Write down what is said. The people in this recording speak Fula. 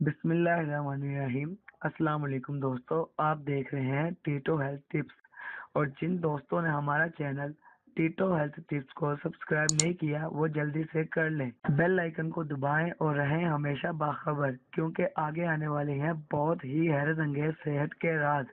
बिस्मिल्लाहिर्रहमानिर्रहीम। अस्सलाम वालेकुम दोस्तों, आप देख रहे हैं टीटो हेल्थ टिप्स। और जिन दोस्तों ने हमारा चैनल टीटो हेल्थ टिप्स को सब्सक्राइब नहीं किया वो जल्दी से कर लें, बेल आइकन को दबाएं और रहें हमेशा बाखबर, क्योंकि आगे आने वाले हैं बहुत ही हैरत अंगेज सेहत के राज।